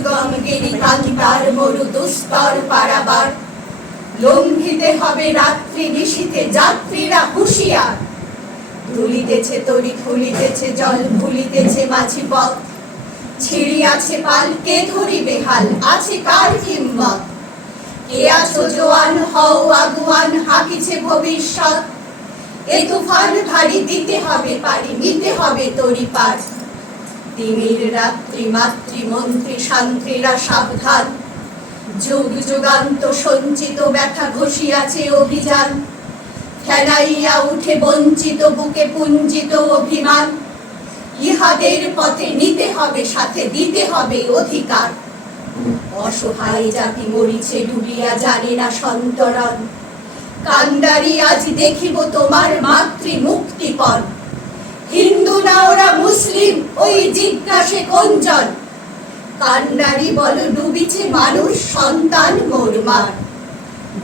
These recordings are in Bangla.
দুর্গম গিরি মরু দুস্তর পারাবার। লঙ্ঘিতে হবে রাত্রি নিশীতে যাত্রীরা হুঁশিয়ার। দুলিতেছে তরি, খুলিতেছে জল ভুলিতেছে মাঝি পথ। ছিড়িয়াছে পাল কে হাল আছে কার কে আছো জোয়ান, হও আগুয়ান হাকিছে ভবিষ্যৎ? এ তুফান ভারী দিতে হবে পারি, নিতে হবে তরি পার। তিমির রাত্রি, মাতৃ, মন্ত্রী শান্ত্রীরা সাবধান। যুগ যুগান্ত সঞ্চিত ব্যথা ঘষিয়াছে অভিযান। ফেলাইয়া উঠে বঞ্চিত বুকে পুঞ্জিত অভিমান। ইহাদের পথে নিতে হবে, সাথে দিতে হবে অধিকার। অসহায় জাতি মরিছে, ডুবিয়া জানে না সন্তরণ। কান্ডারি আজ দেখিব তোমার মাতৃ মুক্তিপণ হিন্দু না ওরা মুসলিম ওই জিজ্ঞাসে কোনজন কান্ডারি বল ডুবিছে মানুষ, সন্তান মোরমার।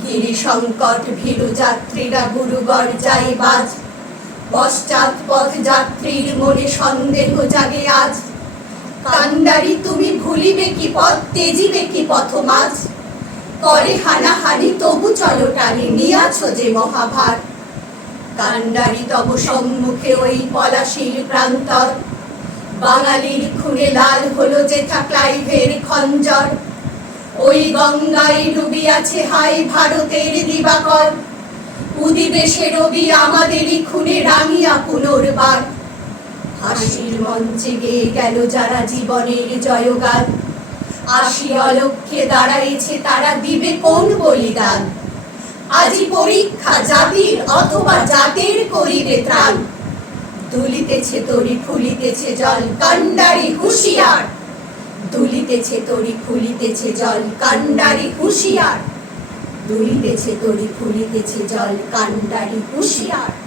গিরি সংকট ভীরু যাত্রীরা গুরুগর যাই বাজ। পশ্চাৎ পথ যাত্রীর মনে সন্দেহ জাগে আজ। কান্ডারি তুমি ভুলিবে কি পথ, তেজিবে কি পথ মাঝ। করে হানাহানি, তবু চলো টানে, নিয়াছ যে মহাভার। কান্ডারি তব সম্মুখে ওই পলাশির প্রান্তর। বাঙালির খুনে লাল হলো যেথা ক্লাইভের খঞ্জর। ওই গঙ্গায় ডুবিয়াছে হাই ভারতের দিবাকর। উদিবে সে রবি আমাদেরই খুনে রাঙিয়া পুনর্বার হাসির মঞ্চে গেয়ে গেল যারা জীবনের জয়গান। আসি অলক্ষ্যে দাঁড়াইছে তারা দিবে কোন বলিদান? আজি পরীক্ষা জাতির অথবা জাতের করিবে ত্রাণ। দুলিতেছে তরি, ফুলিতেছে জল কান্ডারি হুঁশিয়ার। দুলিতেছে তরি, ফুলিতেছে জল কান্ডারি হুঁশিয়ার। দুলিতেছে তরি, ফুলিতেছে জল কান্ডারি হুঁশিয়ার।